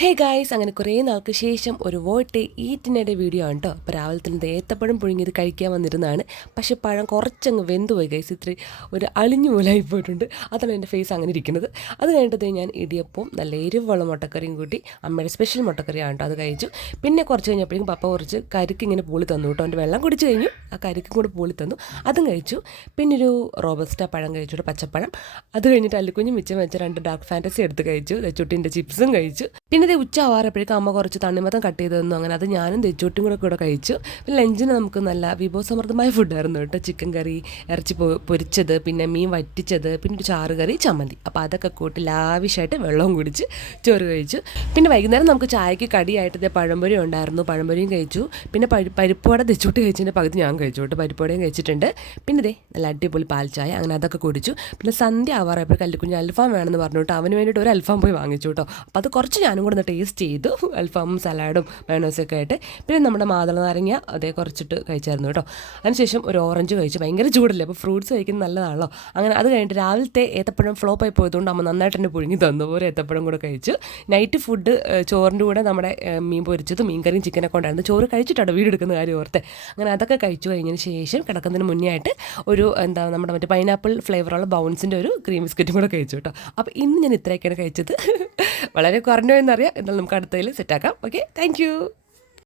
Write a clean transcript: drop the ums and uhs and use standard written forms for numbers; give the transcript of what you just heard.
Hey guys, അങ്ങനെ കുറേ നാൾക്ക് ശേഷം ഒരു വോട്ട് ഈറ്റിനിടെ വീഡിയോ ആണ് കേട്ടോ. അപ്പോൾ രാവിലെ തന്നെ ഏത്തപ്പഴം പുഴുങ്ങിയത് കഴിക്കാൻ വന്നിരുന്നതാണ്. പക്ഷേ പഴം കുറച്ചങ്ങ് വെന്തുപോയി ഗൈസ്. ഇത്തിരി ഒരു അളിഞ്ഞു മൂലമായി പോയിട്ടുണ്ട്. അതാണ് എൻ്റെ ഫേസ് അങ്ങനെ ഇരിക്കുന്നത്. അത് കഴിഞ്ഞിട്ട് ഞാൻ ഇടിയപ്പവും നല്ല എരിവുള്ള മുട്ടക്കറിയും കൂട്ടി അമ്മയുടെ സ്പെഷ്യൽ മുട്ടക്കറിയാണ് കേട്ടോ. അത് കഴിച്ചു. പിന്നെ കുറച്ച് കഴിഞ്ഞപ്പോഴേക്കും പപ്പ കുറച്ച് കരിക്ക് ഇങ്ങനെ പൂളി തന്നു കേട്ടോ. എൻ്റെ വെള്ളം കുടിച്ച് കഴിഞ്ഞു, ആ കരിക്കും കൂടെ പൂളി തന്നു, അതും കഴിച്ചു. പിന്നെ ഒരു റോബസ്റ്റ പഴം കഴിച്ചു, പച്ചപ്പഴം. അത് കഴിഞ്ഞിട്ട് അല്ലിക്കുഞ്ഞ് മിച്ചം വെച്ച 2 ഡാർക്ക് ഫാൻറ്റസി എടുത്ത് കഴിച്ചു. ചുട്ടിൻ്റെ ചിപ്സും കഴിച്ചു. പിന്നെ ഇത് ഉച്ച ആവാറപ്പോഴേക്കും അമ്മ കുറച്ച് തണ്ണിമത്തം കട്ട് ചെയ്ത് തന്നു. അങ്ങനെ അത് ഞാനും തെച്ചോട്ടും കൂടെ കഴിച്ചു. പിന്നെ ലഞ്ചിന് നമുക്ക് നല്ല വിഭവസമൃദ്ധമായ ഫുഡായിരുന്നു കേട്ടോ. ചിക്കൻ കറി, ഇറച്ചി പൊരിച്ചത്, പിന്നെ മീൻ വറ്റിച്ചത്, പിന്നെ ഒരു ചാറ് കറി, ചമ്മന്തി. അപ്പോൾ അതൊക്കെ കൂട്ടി ലാവിഷായിട്ട് വെള്ളവും കുടിച്ച് ചോറ് കഴിച്ചു. പിന്നെ വൈകുന്നേരം നമുക്ക് ചായക്ക് കടിയായിട്ട് പഴംപൊരി ഉണ്ടായിരുന്നു, പഴംപൊരിയും കഴിച്ചു. പിന്നെ പരിപ്പുവട തെച്ചോട്ട് കഴിച്ചതിൻ്റെ പകുതി ഞാൻ കഴിച്ചു കേട്ടോ. പരിപ്പുവടയും കഴിച്ചിട്ടുണ്ട്. പിന്നെ ഇതേ നല്ല അടിപൊളി പാൽ ചായ, അങ്ങനെ അതൊക്കെ കുടിച്ചു. പിന്നെ സന്ധ്യ ആവാറപ്പോൾ കല്ലിക്കുഞ്ഞ് അൽഫാം വേണമെന്ന് പറഞ്ഞിട്ട് അവന് വേണ്ടിയിട്ട് ഒരു അൽഫാം പോയി വാങ്ങിച്ചു കേട്ടോ. അപ്പോൾ അത് കുറച്ച് ഞാനും കൂടെ ഒന്ന് ടേസ്റ്റ് ചെയ്തു, അൽഫാമും സലാഡും മയോണൈസൊക്കെ ആയിട്ട്. പിന്നെ നമ്മുടെ മാതള നാരങ്ങ അതേ കുറച്ചിട്ട് കഴിച്ചായിരുന്നു കേട്ടോ. അതിനുശേഷം ഒരു ഓറഞ്ച് കഴിച്ചു. ഭയങ്കര ചൂടല്ലേ, അപ്പോൾ ഫ്രൂട്ട്സ് കഴിക്കുന്നത് നല്ലതാണല്ലോ. അങ്ങനെ അത് കഴിഞ്ഞിട്ട് രാവിലത്തെ ഏത്തപ്പഴം ഫ്ലോപ്പായി പോയതുകൊണ്ട് അമ്മ നന്നായിട്ട് തന്നെ പുഴുങ്ങി തന്നു. ഒരു ഏത്തപ്പഴം കൂടെ കഴിച്ചു. നൈറ്റ് ഫുഡ് ചോറിൻ്റെ കൂടെ നമ്മുടെ മീൻ പൊരിച്ചതും മീൻ കറിയും ചിക്കനൊക്കെ ഉണ്ടായിരുന്നു. ചോറ് കഴിച്ചിട്ടാണ് വീടെടുക്കുന്ന കാര്യം ഓർത്തെ. അങ്ങനെ അതൊക്കെ കഴിച്ചു കഴിഞ്ഞതിന് ശേഷം കിടക്കുന്നതിന് മുന്നേ ആയിട്ട് ഒരു നമ്മുടെ മറ്റേ പൈനാപ്പിൾ ഫ്ലേവറുള്ള ബൗൺസിൻ്റെ ഒരു ക്രീം ബിസ്ക്കറ്റും കൂടെ കഴിച്ചു കേട്ടോ. അപ്പോൾ ഇന്ന് ഞാൻ ഇത്രയൊക്കെയാണ് കഴിച്ചത്. വളരെ കുറഞ്ഞോ എന്നറിയാം, എന്നാൽ നമുക്ക് അടുത്തതിൽ സെറ്റാക്കാം. Okay, thank U.